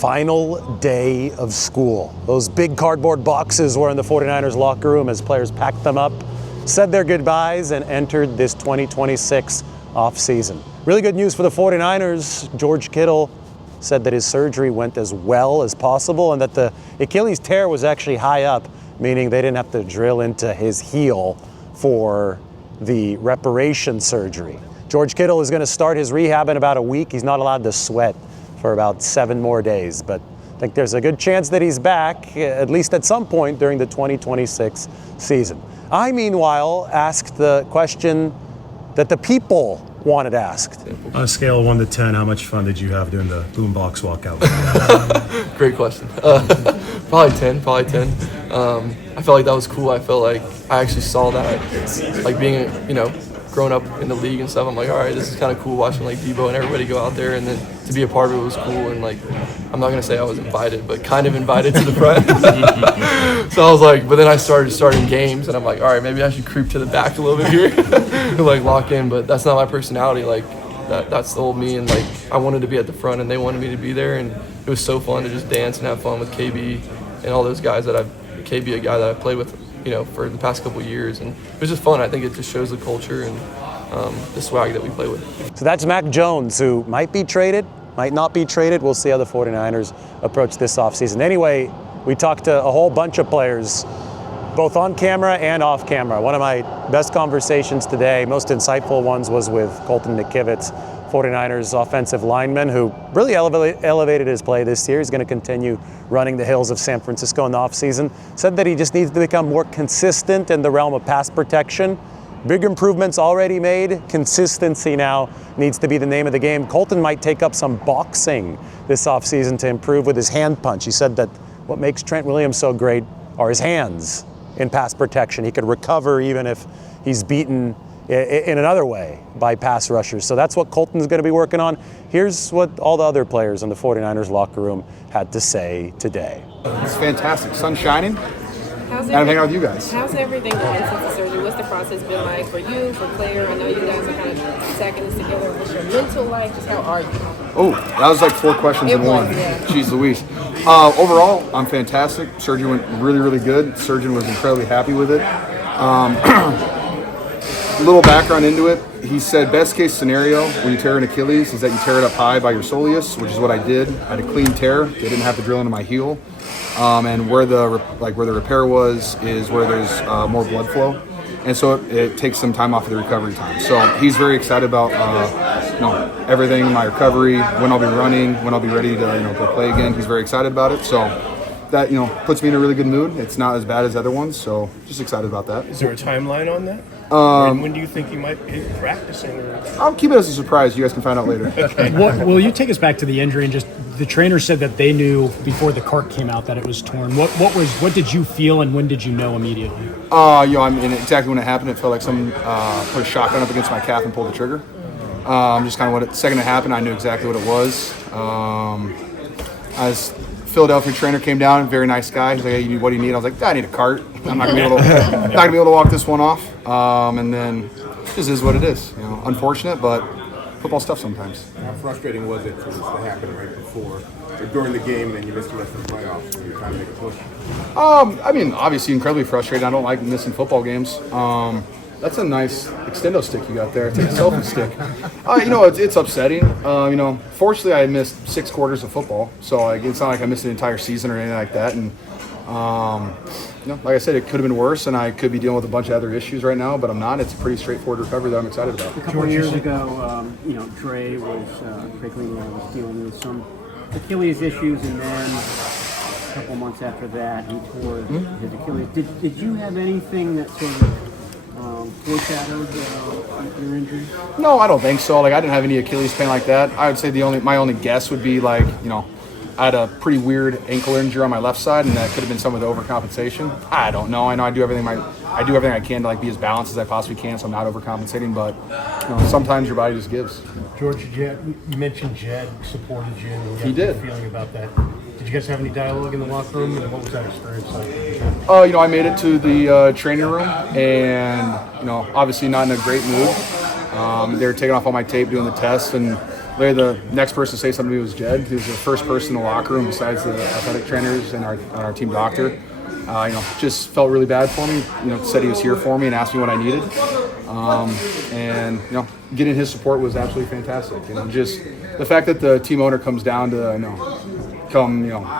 final day of school. Those big cardboard boxes were in the 49ers locker room as players packed them up, said their goodbyes, and entered this 2026 offseason. Really good news for the 49ers. George Kittle said that his surgery went as well as possible and that the Achilles tear was actually high up, meaning they didn't have to drill into his heel for the reparation surgery. George Kittle is going to start his rehab in about a week. He's not allowed to sweat for about 7 more days, but I think there's a good chance that he's back, at least at some point during the 2026 season. I, meanwhile, asked the question that the people wanted asked. On a scale of 1 to 10, how much fun did you have doing the boombox walkout? Great question. Probably 10. I felt like that was cool. I felt like I actually saw that, like being, growing up in the league and stuff. I'm like, all right, this is kind of cool watching like Debo and everybody go out there, and then to be a part of it was cool. And like, I'm not gonna say I was invited, but kind of invited to the front. So I was like, but then I starting games, and I'm like, all right, maybe I should creep to the back a little bit here, and like lock in. But that's not my personality. Like that's the old me, and like I wanted to be at the front, and they wanted me to be there, and it was so fun to just dance and have fun with KB and all those guys KB, a guy that I played with, for the past couple of years, and it was just fun. I think it just shows the culture and the swag that we play with. So that's Mac Jones, who might be traded, might not be traded. We'll see how the 49ers approach this offseason. Anyway, we talked to a whole bunch of players, both on camera and off camera. One of my best conversations today, most insightful ones, was with Colton McKivitz, 49ers offensive lineman, who really elevated his play this year. He's going to continue running the hills of San Francisco in the offseason. Said that he just needs to become more consistent in the realm of pass protection. Big improvements already made. Consistency now needs to be the name of the game. Colton might take up some boxing this offseason to improve with his hand punch. He said that what makes Trent Williams so great are his hands in pass protection. He could recover even if he's beaten in another way by pass rushers. So that's what Colton's going to be working on. Here's what all the other players in the 49ers locker room had to say today. It's fantastic. Sun shining. How's I'm hanging out with you guys. How's everything going since the surgery? What's the process been like for you, for Claire? I know you guys are kind of stacking this together. What's your mental life? Just how are you? Oh, that was like 4 questions in one. Yeah. Jeez Louise. Overall, I'm fantastic. Surgery went really, really good. Surgeon was incredibly happy with it. Little background into it. He said best case scenario when you tear an Achilles is that you tear it up high by your soleus, which is what I did. I had a clean tear. They didn't have to drill into my heel. And where the repair was is where there's more blood flow, and so it takes some time off of the recovery time. So he's very excited about everything, my recovery, when I'll be running, when I'll be ready to go play again. He's very excited about it. So that puts me in a really good mood. It's not as bad as other ones, so just excited about that. Is there a timeline on that? When do you think you might be practicing? I'll keep it as a surprise. You guys can find out later. Okay. Will you take us back to the injury and just the trainer said that they knew before the cart came out that it was torn. What did you feel and when did you know immediately? I mean, exactly when it happened, it felt like someone put a shotgun up against my calf and pulled the trigger. Just kind of the second it happened, I knew exactly what it was. As Philadelphia trainer came down, very nice guy. He's like, "Hey, what do you need?" I was like, "I need a cart. I'm not gonna be able to walk this one off." And then this is what it is. Unfortunate, but football stuff sometimes. How frustrating was it for this to happen right before or during the game, and then you missed the rest of the playoffs when you're trying to make a push? I mean, obviously incredibly frustrated. I don't like missing football games. That's a nice extendo stick you got there. It's like a selfie stick. It's upsetting. Fortunately, I missed 6 quarters of football, so it's not like I missed an entire season or anything like that. And like I said, it could have been worse, and I could be dealing with a bunch of other issues right now, but I'm not. It's a pretty straightforward recovery that I'm excited about. A couple of years ago, Trey was dealing with some Achilles issues, and then a couple months after that, he tore his Achilles. Did you have anything that sort of foreshadowed your injury? No, I don't think so. I didn't have any Achilles pain like that. I would say my only guess would be I had a pretty weird ankle injury on my left side, and that could have been some of the overcompensation. I don't know. I know I do everything I can to be as balanced as I possibly can, so I'm not overcompensating. But sometimes your body just gives. George, you mentioned Jed supported you. And he did. Feeling about that. Did you guys have any dialogue in the locker room, and what was that experience like? I made it to the training room, and obviously not in a great mood. They were taking off all my tape, doing the test, and Larry, the next person to say something to me was Jed. He was the first person in the locker room besides the athletic trainers and our team doctor. Just felt really bad for me. Said he was here for me and asked me what I needed. Getting his support was absolutely fantastic. Just the fact that the team owner comes down to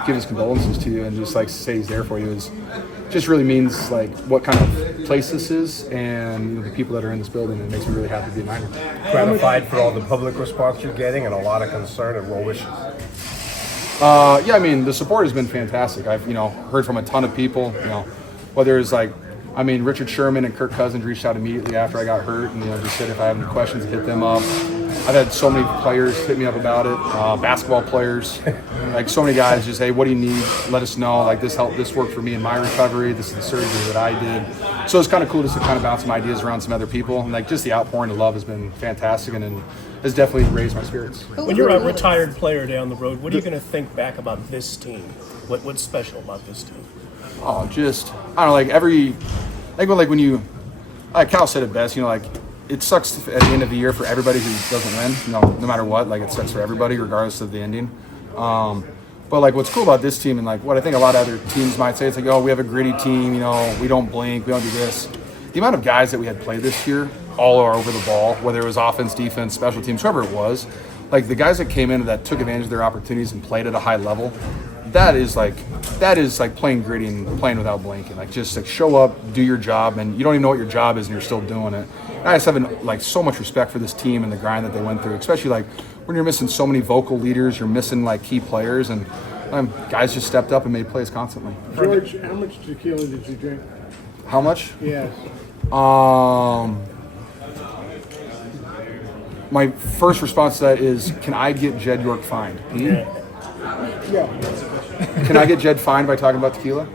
give his condolences to you and just like say he's there for you is just really means like what kind of place this is and the people that are in this building. It makes me really happy to be a Niner. Gratified for all the public response you're getting and a lot of concern and well wishes. The support has been fantastic. I've heard from a ton of people. Whether it's Richard Sherman and Kirk Cousins reached out immediately after I got hurt and just said if I have any questions, hit them up. I've had so many players hit me up about it. Basketball players, so many guys just, hey, what do you need? Let us know. This worked for me in my recovery. This is the surgery that I did. So it's kind of cool just to kind of bounce some ideas around some other people. And just the outpouring of love has been fantastic and has definitely raised my spirits. When you're a retired player down the road, what are you going to think back about this team? What's special about this team? Oh, just I don't know, when you, Cal said it best. It sucks at the end of the year for everybody who doesn't win. No matter what, it sucks for everybody regardless of the ending. But what's cool about this team and what I think a lot of other teams might say, it's we have a gritty team. We don't blink, we don't do this. The amount of guys that we had play this year all are over the ball, whether it was offense, defense, special teams, whoever it was. The guys that came in that took advantage of their opportunities and played at a high level, that is playing gritty and playing without blinking. Show up, do your job, and you don't even know what your job is and you're still doing it. And I just have so much respect for this team and the grind that they went through, especially when you're missing so many vocal leaders, you're missing key players, and guys just stepped up and made plays constantly. George, how much tequila did you drink? How much? Yes. My first response to that is, can I get Jed York fined? Yeah. Can I get Jed fined by talking about tequila?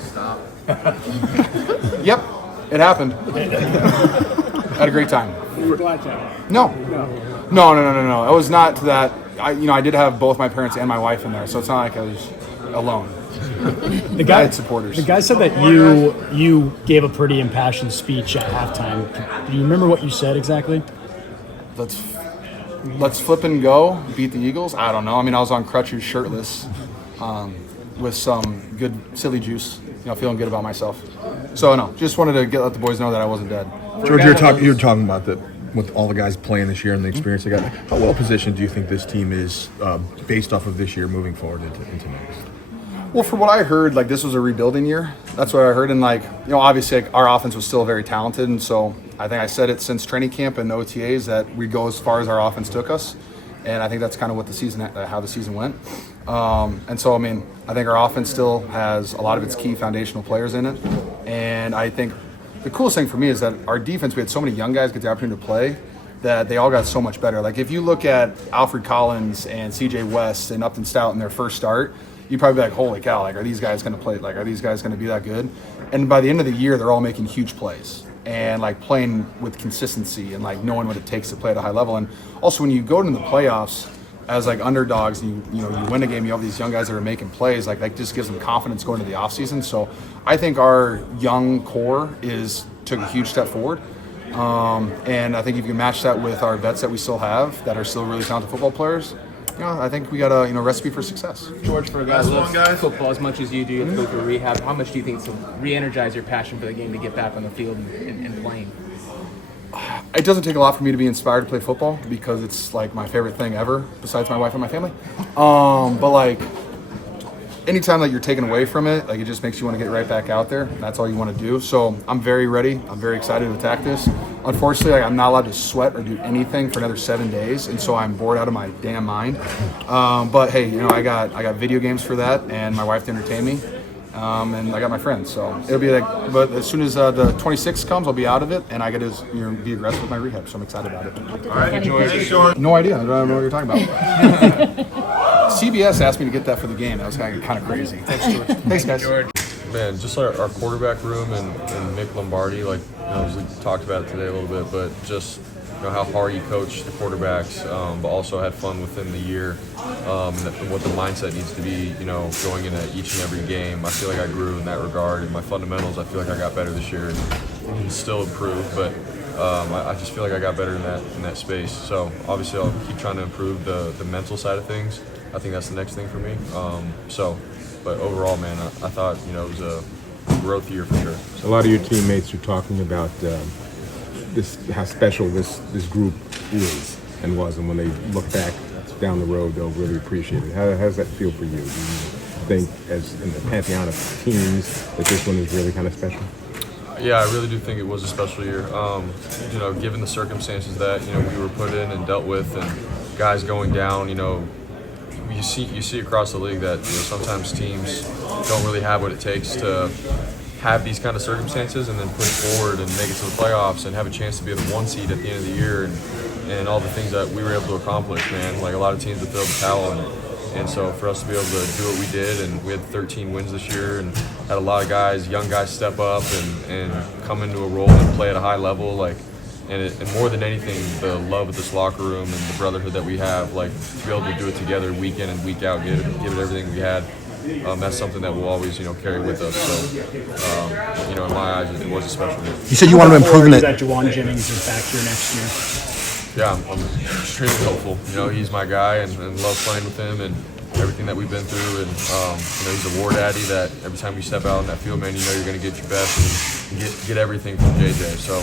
Stop. Yep, it happened. Had a great time. You were glad to. No. It was not to that. I did have both my parents and my wife in there, so it's not like I was alone. I had supporters. The guy said that you gave a pretty impassioned speech at halftime. Do you remember what you said exactly? Let's flip and go, beat the Eagles. I don't know. I was on crutches, shirtless, with some good silly juice. Feeling good about myself. So no, just wanted to let the boys know that I wasn't dead. George, you were talking about that with all the guys playing this year and the experience they got. How well positioned do you think this team is based off of this year moving forward into next? Well, from what I heard, this was a rebuilding year. That's what I heard. And obviously our offense was still very talented. And so I think I said it since training camp and OTAs that we'd go as far as our offense took us. And I think that's kind of what how the season went. And so, I think our offense still has a lot of its key foundational players in it. And I think the coolest thing for me is that our defense, we had so many young guys get the opportunity to play that they all got so much better. If you look at Alfred Collins and CJ West and Upton Stout in their first start, you'd probably be like, holy cow, are these guys going to play? Are these guys going to be that good? And by the end of the year, they're all making huge plays and playing with consistency and knowing what it takes to play at a high level. And also when you go into the playoffs as underdogs and you win a game, you have these young guys that are making plays, that just gives them confidence going into the offseason. So I think our young core took a huge step forward. And I think if you can match that with our vets that we still have that are still really talented football players, I think we got a recipe for success. George, for a guy who loves football as much as you do, you have to go through rehab. How much do you think to re-energize your passion for the game to get back on the field and playing? It doesn't take a lot for me to be inspired to play football because it's my favorite thing ever besides my wife and my family. But anytime that you're taken away from it, it just makes you want to get right back out there. That's all you want to do. So I'm very ready. I'm very excited to attack this. Unfortunately, I'm not allowed to sweat or do anything for another 7 days, and so I'm bored out of my damn mind. But hey, I got video games for that, and my wife to entertain me. And I got my friends, so it'll be but as soon as the 26th comes, I'll be out of it, and I get to be aggressive with my rehab, so I'm excited about it. All right, George. No idea. I don't know what you're talking about. CBS asked me to get that for the game. That was kind of crazy. Thanks, George. Thanks, guys. George. Man, just our quarterback room and Mykel Lombardi, we talked about it today a little bit, but just how hard you coach the quarterbacks, but also had fun within the year, and what the mindset needs to be, going into each and every game. I feel like I grew in that regard, and my fundamentals, I feel like I got better this year and can still improve, but I just feel like I got better in that space. So obviously I'll keep trying to improve the mental side of things. I think that's the next thing for me. But overall, man, I thought it was a growth year for sure. A lot of your teammates are talking about how special this group is and was, and when they look back down the road, they'll really appreciate it. How does that feel for you? Do you think, as in the pantheon of teams, that this one is really kind of special? Yeah, I really do think it was a special year. Given the circumstances that we were put in and dealt with, and guys going down, you see across the league that sometimes teams don't really have what it takes to have these kind of circumstances and then push forward and make it to the playoffs and have a chance to be the 1 seed at the end of the year and all the things that we were able to accomplish, man. Like a lot of teams would throw the towel in it. And so for us to be able to do what we did, and we had 13 wins this year and had a lot of young guys step up and come into a role and play at a high level, and more than anything, the love of this locker room and the brotherhood that we have, to be able to do it together week in and week out, give it everything we had. That's something that we'll always, carry with us. So, in my eyes, it was a special year. You said you want to improve in it. That Juwan Jennings is back here next year. Yeah, I'm extremely hopeful. He's my guy and love playing with him and everything that we've been through. And, he's a war daddy that every time you step out on that field, man, you're going to get your best and get everything from JJ. So,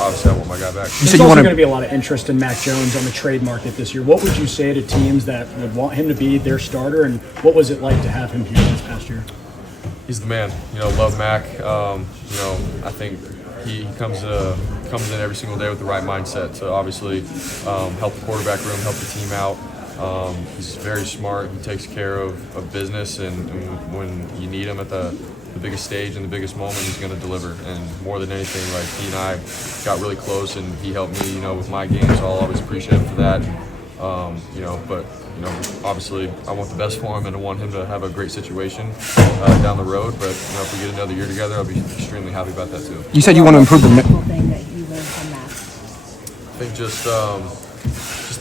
obviously, I want my guy back. There's also going to be a lot of interest in Mac Jones on the trade market this year. What would you say to teams that would want him to be their starter, and what was it like to have him here this past year? He's the man. Love Mac. I think he comes in every single day with the right mindset to obviously help the quarterback room, help the team out. He's very smart. He takes care of business, and when you need him at the biggest stage and the biggest moment, he's going to deliver. And more than anything, he and I got really close, and he helped me, with my game. So I'll always appreciate him for that. But obviously, I want the best for him, and I want him to have a great situation down the road. But if we get another year together, I'll be extremely happy about that too. You said you want to improve the. Thing that you learned from that. I think just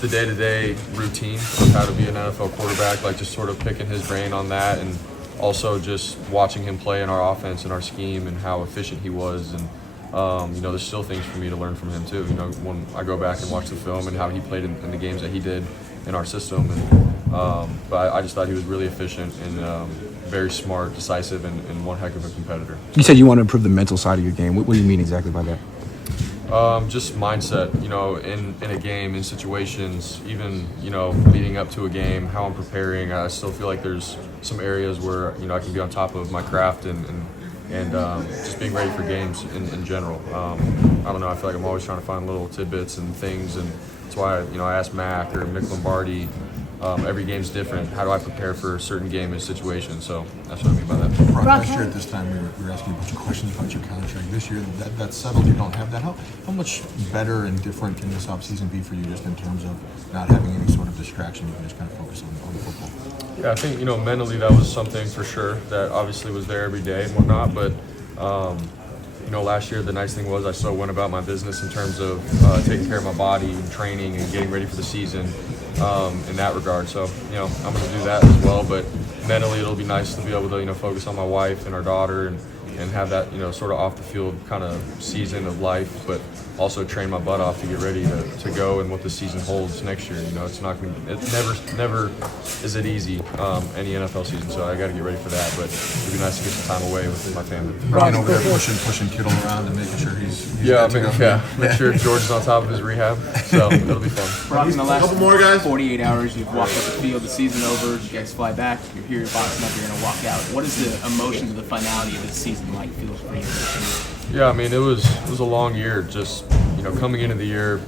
the day-to-day routine of how to be an NFL quarterback, just sort of picking his brain on that, and also just watching him play in our offense and our scheme and how efficient he was. And there's still things for me to learn from him too. When I go back and watch the film and how he played in the games that he did in our system, but I just thought he was really efficient and very smart, decisive, and one heck of a competitor. You said you want to improve the mental side of your game. What do you mean exactly by that? Just mindset, in a game, in situations, even, leading up to a game, how I'm preparing. I still feel like there's some areas where, I can be on top of my craft and just being ready for games in general. I don't know, I feel like I'm always trying to find little tidbits and things, and that's why, I asked Mac or Mykel Lombardi. Every game's different. How do I prepare for a certain game and situation? So that's what I mean by that. Last year at this time, we were asking you a bunch of questions about your contract. This year, that's settled. You don't have that. How much better and different can this offseason be for you, just in terms of not having any sort of distraction? You can just kind of focus on football. Yeah, I think mentally that was something for sure that obviously was there every day and whatnot. But last year the nice thing was I still went about my business in terms of taking care of my body and training and getting ready for the season. In that regard, so I'm going to do that as well. But mentally, it'll be nice to be able to focus on my wife and our daughter and have that sort of off the field kind of season of life, but also train my butt off to get ready to go and what the season holds next year. It's not going to, it never is it easy any NFL season, so I got to get ready for that. But it'd be nice to get some time away with my family. Ryan over there pushing Kittle around and making sure he's make sure George is on top of his rehab. So it'll be fun. Brock, in the last couple more guys. 48 hours, you've walked up the field. The season over. You guys fly back. You're here. You're boxing up. You're gonna walk out. What is the emotions of the finality of this season like? Feels for you? Yeah, I mean it was a long year. Just coming into the year,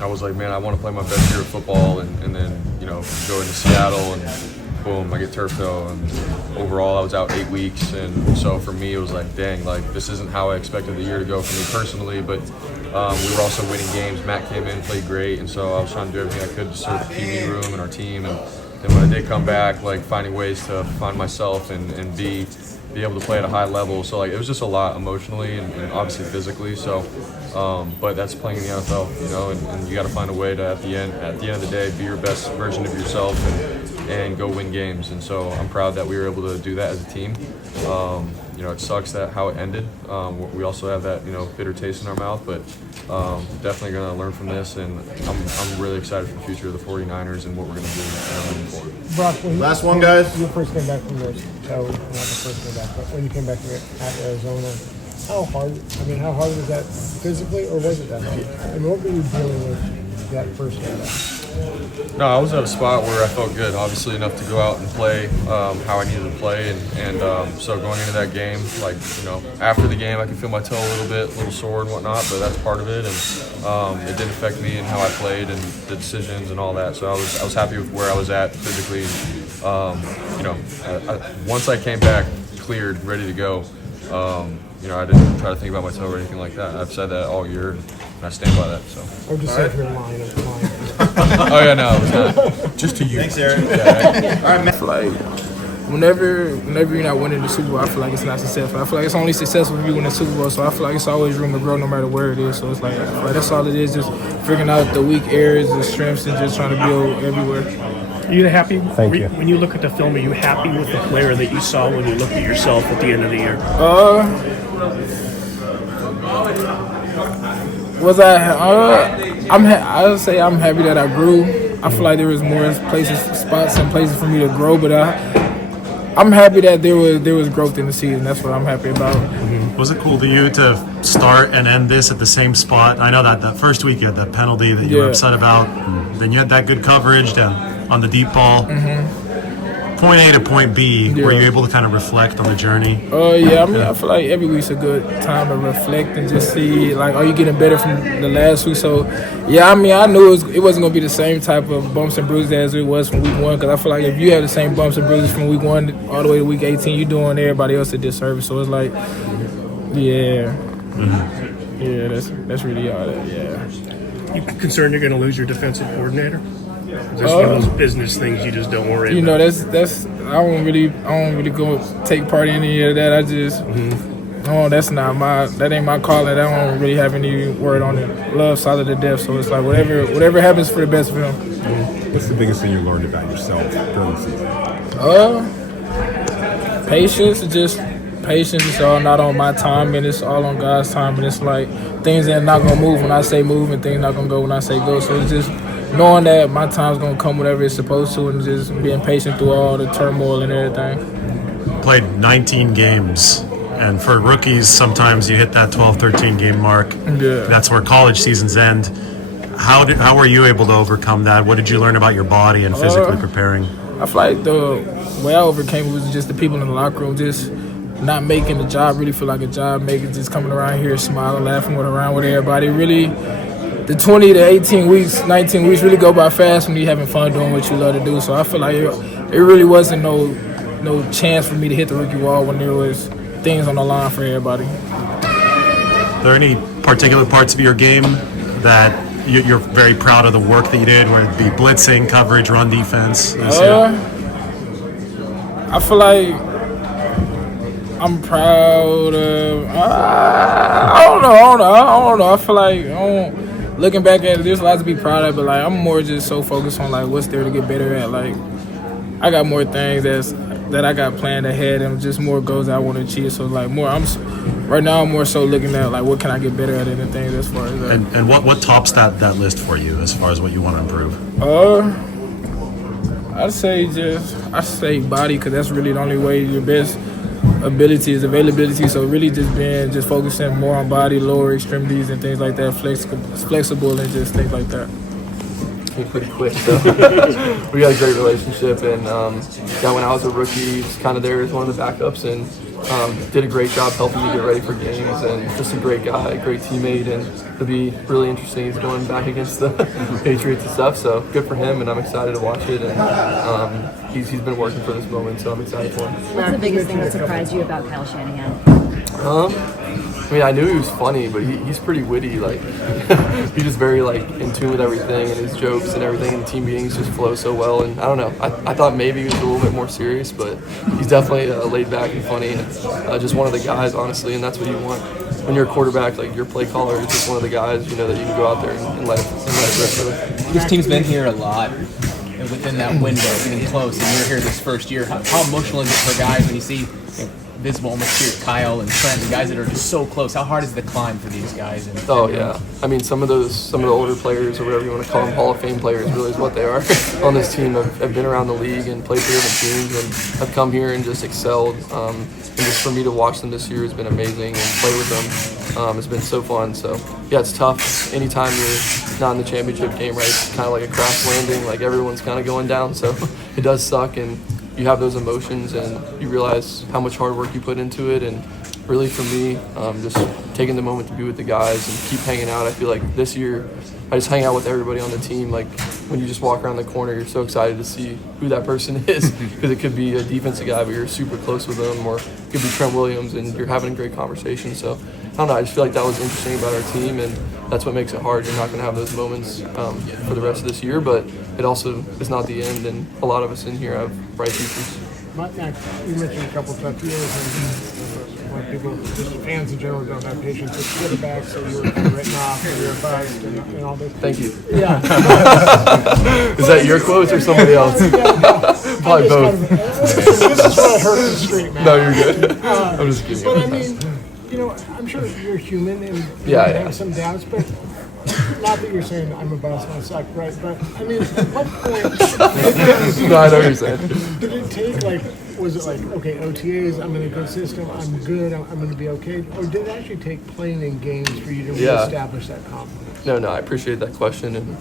I was like, man, I want to play my best year of football, and then go into Seattle and boom, I get turf toe, and overall I was out 8 weeks, and so for me it was like, dang, this isn't how I expected the year to go for me personally, but we were also winning games. Matt came in, played great, and so I was trying to do everything I could to serve the QB room and our team, and then when I did come back, finding ways to find myself and be able to play at a high level. So it was just a lot emotionally and obviously physically. So, but that's playing in the NFL, and you got to find a way to at the end of the day be your best version of yourself. And and go win games. And so I'm proud that we were able to do that as a team. It sucks that how it ended. We also have that, bitter taste in our mouth, but definitely going to learn from this, and I'm really excited for the future of the 49ers and what we're going to do moving forward. Brock, Last one, guys. You first came back from the not the first came back, but when you came back at Arizona, how hard was that physically, or was it that hard? I mean, what were you dealing with that first game? No, I was at a spot where I felt good, obviously enough to go out and play how I needed to play, and so going into that game, after the game I could feel my toe a little sore and whatnot, but that's part of it, and it didn't affect me and how I played and the decisions and all that. So I was happy with where I was at physically. Once I came back cleared, ready to go, I didn't try to think about my toe or anything like that. I've said that all year, and I stand by that. So. I would just say if you're lying, I'm lying. Oh yeah, no, it was not. Just to you. Thanks, Aaron. Yeah, All right, man. I feel like whenever you're not winning the Super Bowl, I feel like it's not successful. I feel like it's only successful if you win the Super Bowl. So I feel like it's always room to grow no matter where it is. So it's like that's all it is, just figuring out the weak areas, the strengths, and just trying to build everywhere. Are you happy? Thank you. When you look at the film, are you happy with the player that you saw when you looked at yourself at the end of the year? I would say I'm happy that I grew. I feel like there was more spots and places for me to grow, but I'm happy that there was growth in the season. That's what I'm happy about. Mm-hmm. Was it cool to you to start and end this at the same spot? I know that first week you had that penalty that you were upset about. Then you had that good coverage on the deep ball. Mm-hmm. Point A to point B, were you able to kind of reflect on the journey? I feel like every week's a good time to reflect and just see, are you getting better from the last week? So, I knew it wasn't going to be the same type of bumps and bruises as it was from week 1, because I feel like if you have the same bumps and bruises from week 1 all the way to week 18, you're doing everybody else a disservice. So it's like, that's really all that, You concerned you're going to lose your defensive coordinator? That's one of those business things you just don't worry about. That's I don't really go take part in any of that. I just that ain't my calling. I don't really have any word on it. Love solid to death, so it's like whatever happens for the best for him. What's the biggest thing you learned about yourself during the season? Patience. It's all not on my time, and it's all on God's time. And it's like things that are not gonna move when I say move, and things not gonna go when I say go. So it's just knowing that my time's going to come whenever it's supposed to, and just being patient through all the turmoil and everything. Played 19 games, and for rookies, sometimes you hit that 12, 13 game mark. Yeah. That's where college seasons end. How were you able to overcome that? What did you learn about your body and physically preparing? I feel like the way I overcame it was just the people in the locker room, just not making the job really feel like a job, making just coming around here, smiling, laughing around with everybody. Really, the 20 to 18 weeks, 19 weeks really go by fast when you're having fun doing what you love to do. So I feel like it really wasn't no chance for me to hit the rookie wall when there was things on the line for everybody. Are there any particular parts of your game that you're very proud of the work that you did, whether it be blitzing, coverage, run defense? I feel like I'm proud of. I don't know. I feel like looking back at it, there's a lot to be proud of, but I'm more just so focused on what's there to get better at. I got more things that I got planned ahead, and just more goals I want to achieve. So right now I'm more so looking at what can I get better at and things as far as that. And what tops that list for you as far as what you want to improve? I'd say body, because that's really the only way your best ability is availability. So really just focusing more on body, lower extremities and things like that, flexible and just things like that. He's pretty quick, so we got a great relationship, and when I was a rookie, he was kind of there as one of the backups, and did a great job helping me get ready for games, and just a great guy, great teammate, and it'll be really interesting. He's going back against the Patriots and stuff, so good for him, and I'm excited to watch it, and he's been working for this moment, so I'm excited for him. What's the biggest thing that surprised you about Kyle Shanahan? I knew he was funny, but he's pretty witty. He's just very in tune with everything, and his jokes and everything, and team meetings just flow so well. And I don't know, I thought maybe he was a little bit more serious, but he's definitely laid back and funny, and just one of the guys, honestly. And that's what you want when you're a quarterback. Your play caller is just one of the guys that you can go out there and let it rip. This team's been here a lot. within that window, getting close, and you're here this first year. How emotional is it for guys when you see visible almost here, Kyle and Trent, the guys that are just so close? How hard is the climb for these guys? Yeah. I mean, some of the older players, or whatever you want to call them, Hall of Fame players, really is what they are on this team. Have been around the league and played for different teams, and have come here and just excelled. And just for me to watch them this year has been amazing, and play with them has been so fun. So yeah, it's tough. Anytime you're not in the championship game, right? It's kind of like a crash landing. Like everyone's kind of going down, so it does suck. And you have those emotions, and you realize how much hard work you put into it. And really, for me, just taking the moment to be with the guys and keep hanging out. I feel like this year, I just hang out with everybody on the team. Like when you just walk around the corner, you're so excited to see who that person is, because it could be a defensive guy, but you're super close with them, or it could be Trent Williams, and you're having a great conversation. So I don't know. I just feel like that was interesting about our team, and that's what makes it hard. You're not going to have those moments for the rest of this year, but it also is not the end, and a lot of us in here have bright futures. You mentioned a couple tough years, and when people, just fans in general, don't have patience with quarterbacks, so you were written off, or you're a bust, and all this. Thank you. Yeah. Is that your quotes or somebody else? Probably both. This is what I heard from the street, man. No, you're good. I'm just kidding. But I mean, I'm sure you're human, and you have some doubts, but not that you're saying I'm a bust and I suck, right? But I mean, at what point? No, I know what you're saying. Did it take was it okay, OTAs, I'm in a good system, I'm good, I'm going to be okay? Or did it actually take playing in games for you to reestablish that confidence? No, I appreciate that question. And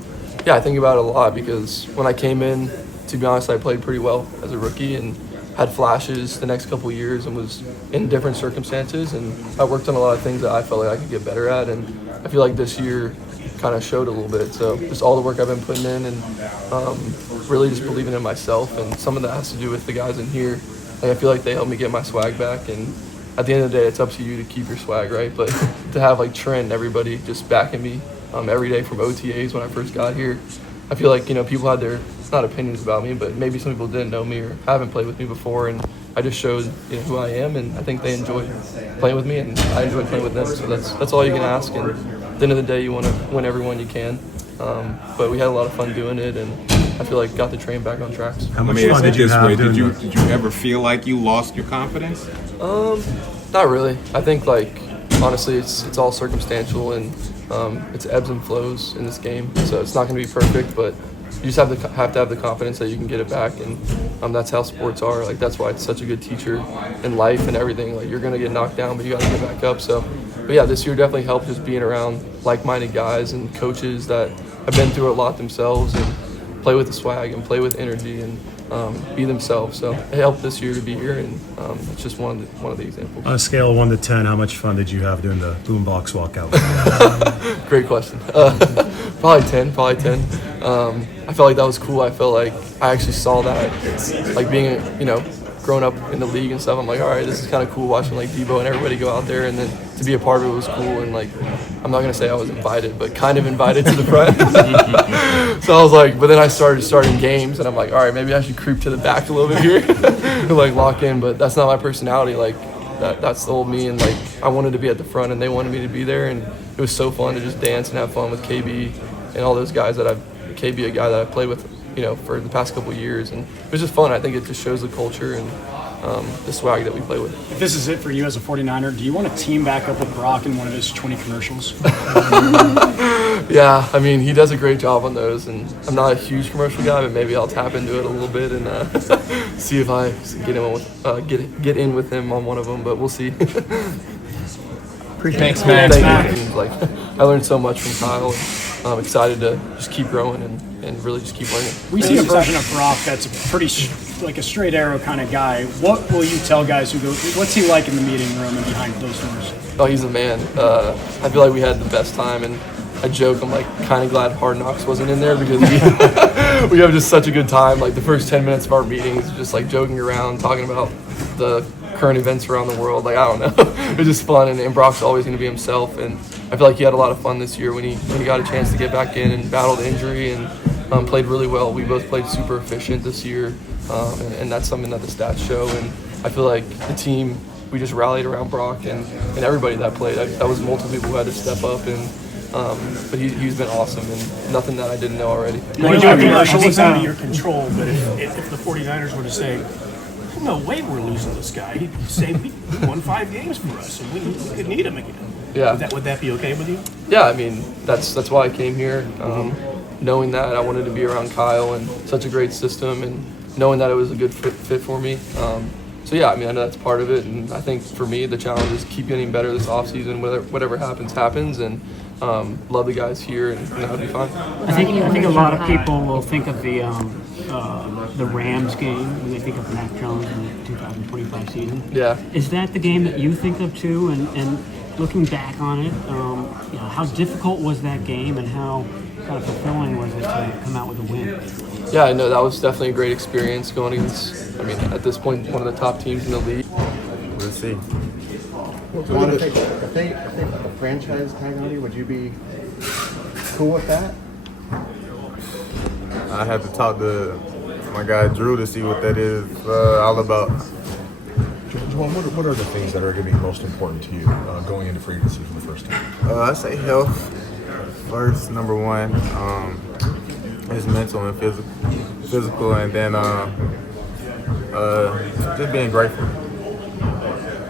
yeah, I think about it a lot, because when I came in, to be honest, I played pretty well as a rookie and had flashes the next couple of years and was in different circumstances. And I worked on a lot of things that I felt like I could get better at. And I feel like this year kind of showed a little bit. So just all the work I've been putting in, and really just believing in myself. And some of that has to do with the guys in here. I feel like they helped me get my swag back. And at the end of the day, it's up to you to keep your swag, right? But to have Trent and everybody just backing me every day from OTAs when I first got here, I feel like, people had their, not opinions about me, but maybe some people didn't know me or haven't played with me before. And I just showed who I am, and I think they enjoyed playing with me, and I enjoyed playing with them. So that's all you can ask. And at the end of the day, you want to win every one you can. But we had a lot of fun doing it, and I feel like got the train back on tracks. How much fun did you have? Did you ever feel like you lost your confidence? Not really. I think honestly, it's all circumstantial, and it's ebbs and flows in this game. So it's not going to be perfect, but you just have to have the confidence that you can get it back, and that's how sports are. That's why it's such a good teacher in life and everything. You're gonna get knocked down, but you gotta get back up. But yeah, this year definitely helped, just being around like-minded guys and coaches that have been through a lot themselves and play with the swag and play with energy and be themselves. So it helped this year to be here, and it's just one of the examples. On a scale of 1 to 10, how much fun did you have doing the boombox walkout? Great question. Probably 10. I felt like that was cool. I felt like I actually saw that, being growing up in the league and stuff. I'm like, all right, this is kind of cool watching Debo and everybody go out there, and then to be a part of it was cool. And I'm not gonna say I was invited, but kind of invited to the front. So I was like, but then I starting games, and I'm like, all right, maybe I should creep to the back a little bit here, to lock in. But that's not my personality. That's the old me, and I wanted to be at the front, and they wanted me to be there, and it was so fun to just dance and have fun with KB and all those guys KB, a guy that I've played with, for the past couple of years, and it was just fun. I think it just shows the culture and the swag that we play with. If this is it for you as a 49er, do you want to team back up with Brock in one of his 20 commercials? Yeah, I mean, he does a great job on those, and I'm not a huge commercial guy, but maybe I'll tap into it a little bit and see if I get in with him on one of them, but we'll see. Thanks, man. I learned so much from Kyle. I'm excited to just keep growing and really just keep learning. We see a version of Brock that's a pretty a straight arrow kind of guy. What will you tell guys who go? What's he like in the meeting room and behind closed doors? Oh, he's a man. I feel like we had the best time, and I joke, I'm kind of glad Hard Knocks wasn't in there, because we have just such a good time. The first 10 minutes of our meetings, just joking around, talking about the current events around the world. I don't know. It was just fun, and Brock's always going to be himself, and I feel like he had a lot of fun this year when he got a chance to get back in and battled injury and played really well. We both played super efficient this year, and that's something that the stats show. And I feel like the team, we just rallied around Brock and everybody that played. That was multiple people who had to step up and But he's been awesome and nothing that I didn't know already. I think it's out of your control, but if the 49ers were to say, no way we're losing this guy, he'd say he won 5 games for us and we could need him again. Yeah. Would that be okay with you? Yeah, I mean, that's why I came here, knowing that I wanted to be around Kyle and such a great system and knowing that it was a good fit for me. So yeah, I mean, I know that's part of it, and I think for me the challenge is keep getting better this offseason. Whatever happens, and love the guys here, and that'll be fine. I think a lot of people will think of the Rams game when they think of Mac Jones in the 2025 season. Yeah. Is that the game that you think of too? And looking back on it, how difficult was that game, and how kind of fulfilling was it to come out with a win? Yeah, I know that was definitely a great experience going against, I mean, at this point, one of the top teams in the league. We'll see. If they put a franchise tag on you, would you be cool with that? I have to talk to my guy Drew to see what that is all about. Juwan, what are the things that are going to be most important to you going into free agency for the first time? I say health first, number one. It's mental and physical, and then just being grateful.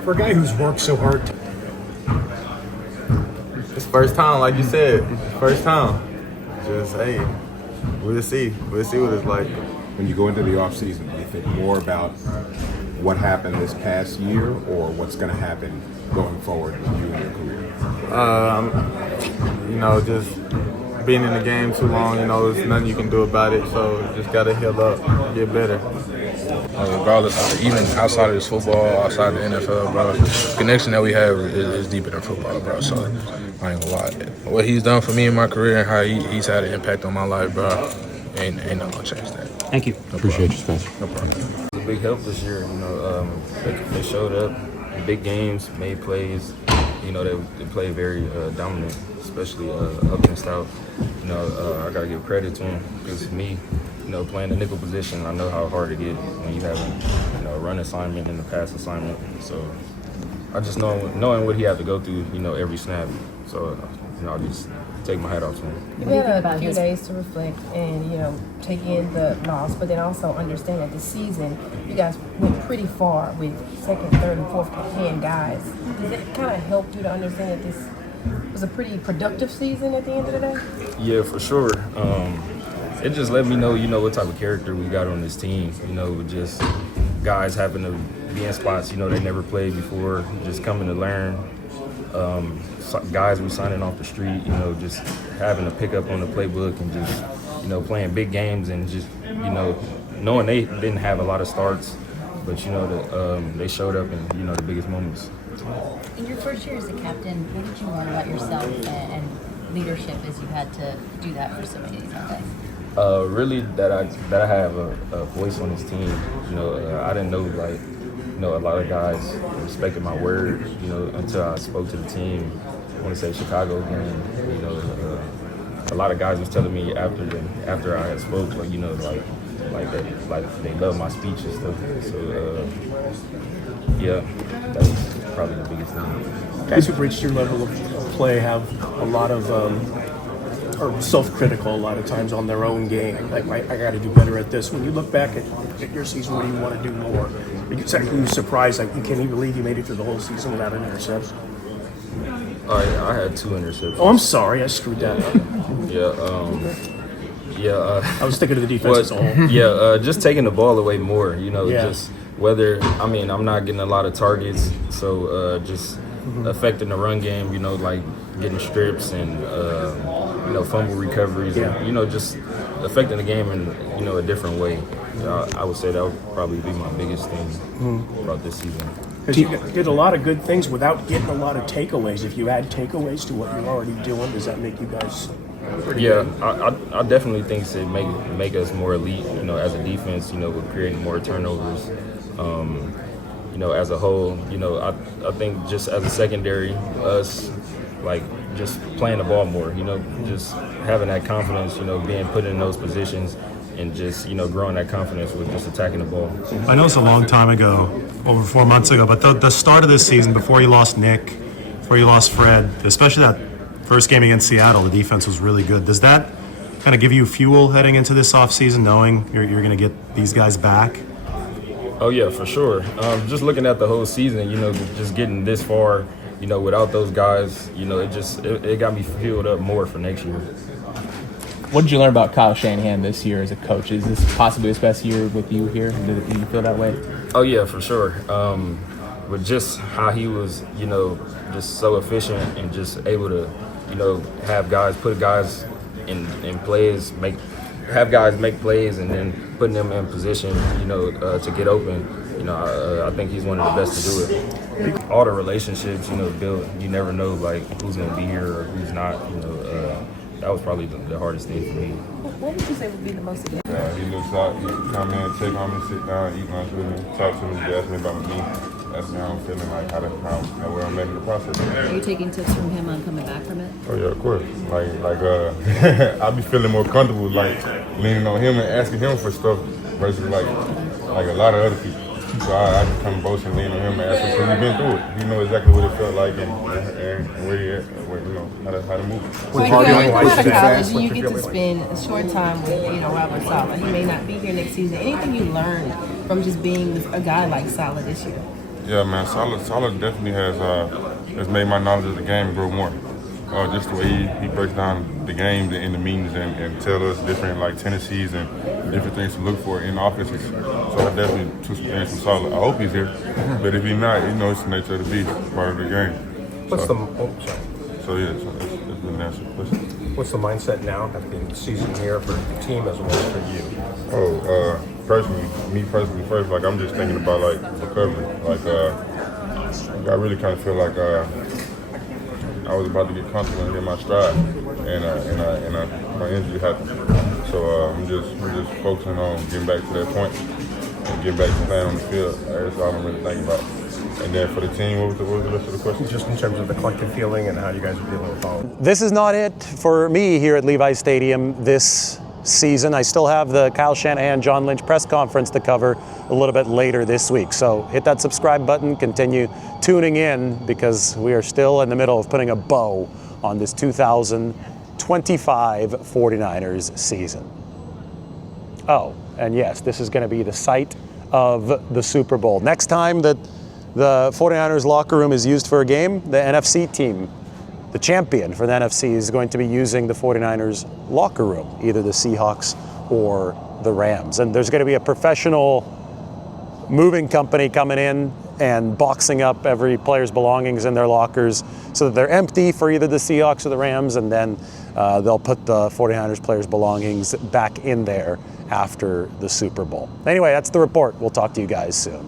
For a guy who's worked so hard, It's first time, like you said, first time. Just hey, we'll see what it's like. When you go into the offseason, do you think more about what happened this past year or what's going to happen going forward with you and your career? Just being in the game too long, there's nothing you can do about it. So just gotta heal up, get better. Regardless, even outside of this football, outside the NFL, bro, the connection that we have is deeper than football, bro. So I ain't gonna lie. What he's done for me in my career and how he's had an impact on my life, bro, ain't not gonna change that. Thank you. Appreciate you, Spencer. No problem. It's a big help this year. They showed up, big games, made plays. They played very dominant, especially up and stout. I gotta give credit to them because me, playing the nickel position, I know how hard it is when you have a run assignment and a pass assignment. So I just knowing what he had to go through, every snap. So I just take my hat off to him. You've had a few days to reflect and, take in the loss, but then also understand that this season you guys went pretty far with second, third, and fourth hand guys. Does it kind of help you to understand that this was a pretty productive season at the end of the day? Yeah, for sure. It just let me know, what type of character we got on this team. Just guys happen to be in spots, they never played before, just coming to learn. Guys we signing off the street, just having to pick up on the playbook and just, playing big games and just, knowing they didn't have a lot of starts, but they showed up in, the biggest moments. In your first year as a captain, what did you learn about yourself and leadership as you had to do that for so many of these guys? Really that I have a voice on this team. I didn't know a lot of guys respected my word, until I spoke to the team. I want to say Chicago game, a lot of guys was telling me after I had spoke, they love my speech and stuff. So yeah, that was probably the biggest thing. Guys who've reached your level of play have a lot of are self-critical a lot of times on their own game. Like, I got to do better at this. When you look back at your season, what do you want to do more? Are you surprised? Like, you can't even believe you made it through the whole season without an interception? I had 2 interceptions. Oh, I'm sorry. I screwed that up. I was thinking of the defense as a whole. Just taking the ball away more, Yeah. just whether, I'm not getting a lot of targets, so just affecting the run game, like getting strips and, fumble recoveries, and, just affecting the game in, a different way. I would say that would probably be my biggest thing about this season. Because you did a lot of good things without getting a lot of takeaways. If you add takeaways to what you're already doing, does that make you guys pretty good? I definitely think it make us more elite, as a defense, with creating more turnovers. As a whole, I think just as a secondary, us, just playing the ball more, just having that confidence, being put in those positions and just, growing that confidence with just attacking the ball. I know it's a long time ago, over 4 months ago, but the start of this season, before you lost Nick, before you lost Fred, especially that First game against Seattle, the defense was really good. Does that kind of give you fuel heading into this offseason, knowing you're going to get these guys back? Oh yeah, for sure. Just looking at the whole season, just getting this far, without those guys, it got me fueled up more for next year. What did you learn about Kyle Shanahan this year as a coach? Is this possibly his best year with you here? Do you feel that way? Oh yeah, for sure. But just how he was, just so efficient and just able to, have guys, put guys in plays, have guys make plays, and then putting them in position, to get open. I think he's one of the best to do it. All the relationships, built. You never know who's gonna be here or who's not. That was probably the hardest thing for me. What would you say would be the most significant? He looks out, he come in, take home and sit down, eat lunch with me, talk to me, ask me about me. That's how I'm feeling, how well I'm making the process. Are you taking tips from him on coming back from it? Oh yeah, of course. I'll be feeling more comfortable leaning on him and asking him for stuff versus like a lot of other people. So I can come boast and lean on him and ask him because he's been through it. He knows exactly what it felt like and where he at, how to move. So coming out of college, you get to spend a short time with, Robert Saleh. He may not be here next season. Anything you learned from just being with a guy like Saleh this year? Yeah, man, Saleh definitely has made my knowledge of the game grow more. Just the way he breaks down the game in the meetings and tell us different tendencies and different things to look for in offenses. So I definitely took some things from Saleh. I hope he's here, but if he's not, it's the nature of the beast, part of the game. What's that's the answer. What's the mindset now after the season here for the team as well as for you? Me personally first, I'm just thinking about recovery. I really kind of feel like I was about to get comfortable and hit my stride, and my injury happened. So I'm just focusing on getting back to that point and getting back to playing on the field. That's all I'm really thinking about. And then for the team, what was the rest of the question? Just in terms of the collective feeling and how you guys are dealing with all of it. This is not it for me here at Levi's Stadium this season. I still have the Kyle Shanahan, John Lynch press conference to cover a little bit later this week. So hit that subscribe button, continue tuning in because we are still in the middle of putting a bow on this 2025 49ers season. Oh, and yes, this is going to be the site of the Super Bowl. Next time that the 49ers locker room is used for a game, the NFC team, the champion for the NFC, is going to be using the 49ers locker room, either the Seahawks or the Rams. And there's going to be a professional moving company coming in and boxing up every player's belongings in their lockers so that they're empty for either the Seahawks or the Rams, and then they'll put the 49ers players' belongings back in there after the Super Bowl. Anyway, that's the report. We'll talk to you guys soon.